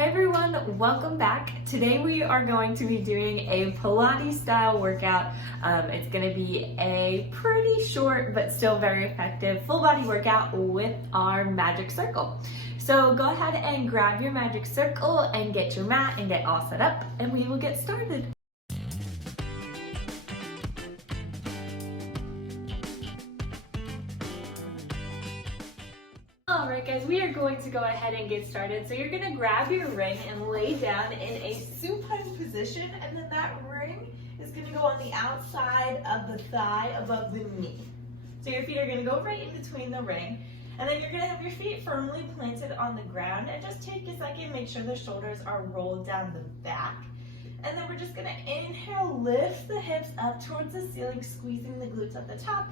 Hey everyone, welcome back. Today we are going to be doing a Pilates style workout. It's going to be a pretty short but still very effective full body workout with our magic circle. So go ahead and grab your magic circle and get your mat and get all set up and we will get started. Alright guys, we are going to go ahead and get started. So you're going to grab your ring and lay down in a supine position, and then that ring is going to go on the outside of the thigh above the knee. So your feet are going to go right in between the ring, and then you're going to have your feet firmly planted on the ground, and just take a second, make sure the shoulders are rolled down the back. And then we're just going to inhale, lift the hips up towards the ceiling, squeezing the glutes at the top.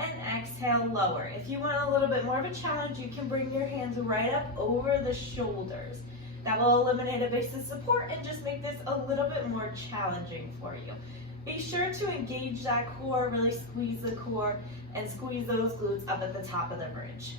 And exhale, lower. If you want a little bit more of a challenge, you can bring your hands right up over the shoulders. That will eliminate a base of support and just make this a little bit more challenging for you. Be sure to engage that core, really squeeze the core, and squeeze those glutes up at the top of the bridge.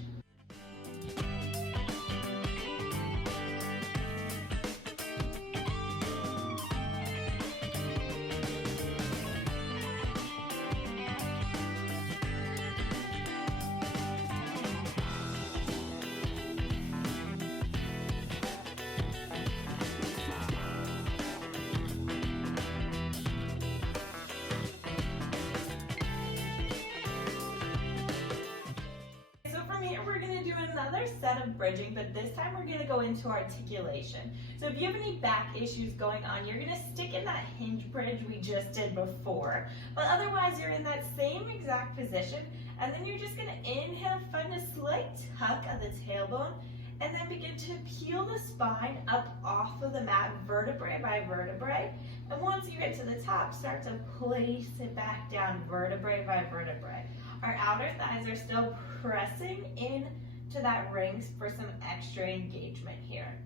Another set of bridging, but this time we're going to go into articulation. So if you have any back issues going on, you're going to stick in that hinge bridge we just did before. But otherwise, you're in that same exact position, and then you're just going to inhale, find a slight tuck of the tailbone, and then begin to peel the spine up off of the mat, vertebrae by vertebrae. And once you get to the top, start to place it back down, vertebrae by vertebrae. Our outer thighs are still pressing in to that ring for some extra engagement here.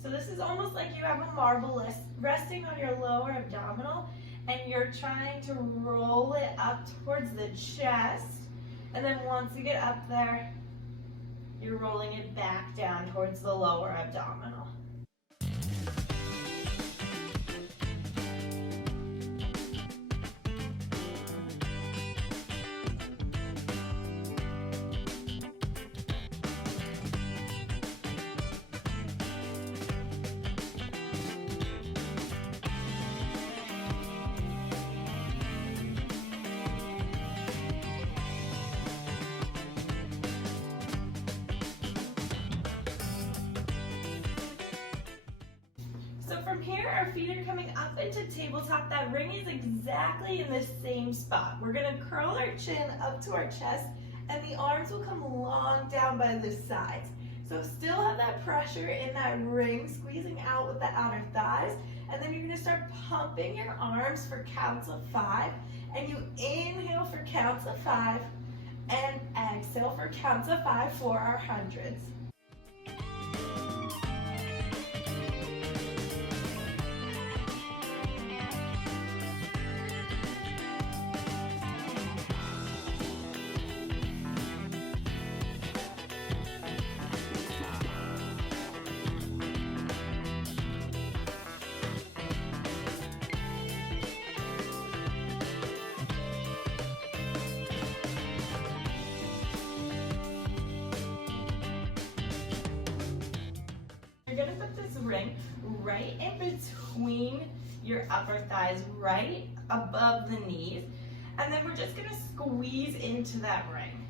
So this is almost like you have a marble resting on your lower abdominal, and you're trying to roll it up towards the chest, and then once you get up there, you're rolling it back down towards the lower abdominal. From here, our feet are coming up into tabletop. That ring is exactly in the same spot. We're going to curl our chin up to our chest, and the arms will come long down by the sides. So still have that pressure in that ring, squeezing out with the outer thighs, and then you're going to start pumping your arms for counts of 5, and you inhale for counts of 5, and exhale for counts of 5 for our hundreds. You're going to put this ring right in between your upper thighs, right above the knees, and then we're just going to squeeze into that ring.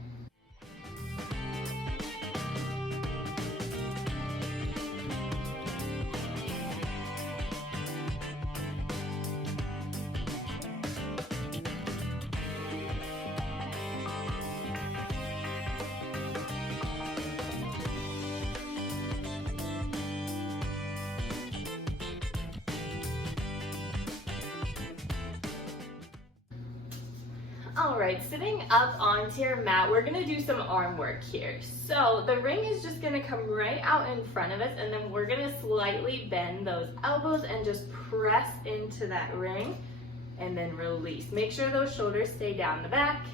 Alright, sitting up onto your mat, we're going to do some arm work here. So the ring is just going to come right out in front of us, and then we're going to slightly bend those elbows and just press into that ring and then release. Make sure those shoulders stay down the back,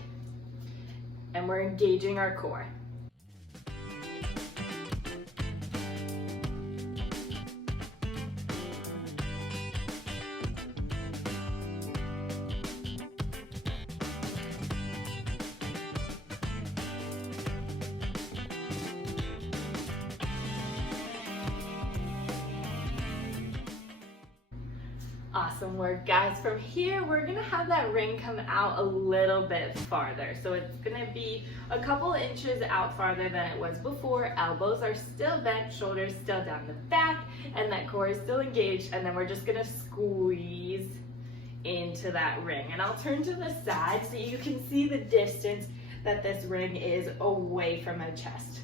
and we're engaging our core. Awesome work, guys. From here, we're gonna have that ring come out a little bit farther. So it's gonna be a couple inches out farther than it was before. Elbows are still bent, shoulders still down the back, and that core is still engaged. And then we're just gonna squeeze into that ring. And I'll turn to the side so you can see the distance that this ring is away from my chest.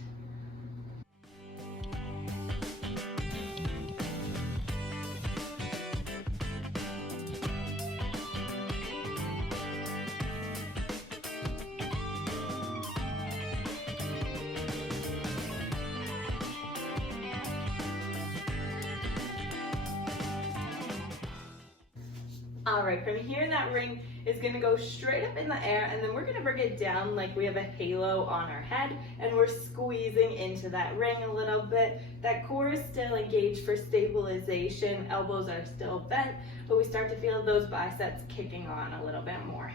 All right, from here, that ring is gonna go straight up in the air, and then we're gonna bring it down like we have a halo on our head, and we're squeezing into that ring a little bit. That core is still engaged for stabilization, elbows are still bent, but we start to feel those biceps kicking on a little bit more.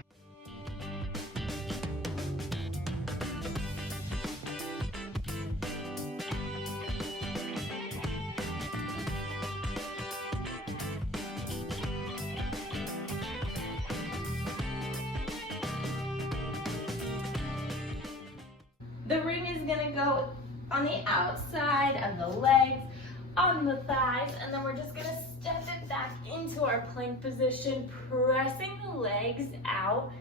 The ring is gonna go on the outside of the legs, on the thighs, and then we're just gonna step it back into our plank position, pressing the legs out